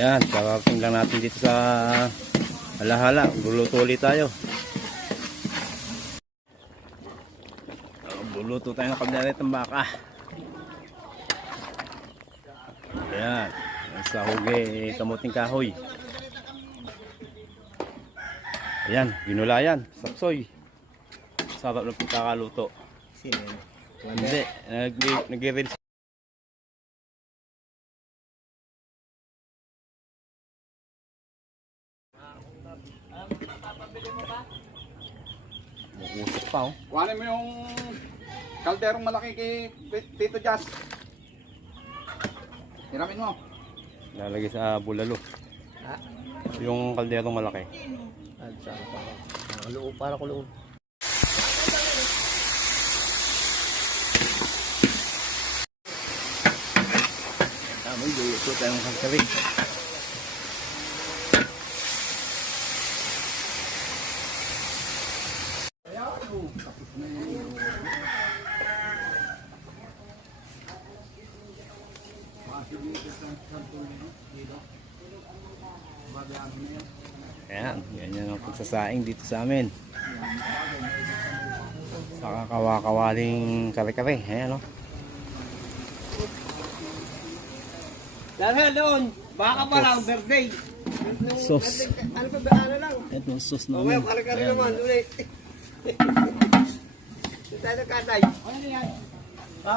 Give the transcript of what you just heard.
Ayan, kakating lang natin dito sa halahala. Buluto ulit tayo. Buluto tayo ng kalderetang baka. Ayan, sa huge kamuting kahoy. Ayan, ginulayan, sapsoy. Sarap ng pagkakaluto. Hindi, nag-rinse. Usok pa oh. Kuhanin mo yung kalderong malaki kay Tito Jazz. Hiramin mo. Lalagay sa bulalo. Ha? Yung kalderong malaki. Para ko loob. Tama yung luto tayong kagkawin. Ayan, ganyan ang pagsasaing dito sa amin. Sa kakawakawaling kare-kare. Ayan o. Dahil doon, baka pa lang, birthday. Sauce. Ano pa ba, ano lang? Ito ang sauce Okay, namin. kare-kare Ayan. naman, ulit. Tayo katay. Ano yan? Ha?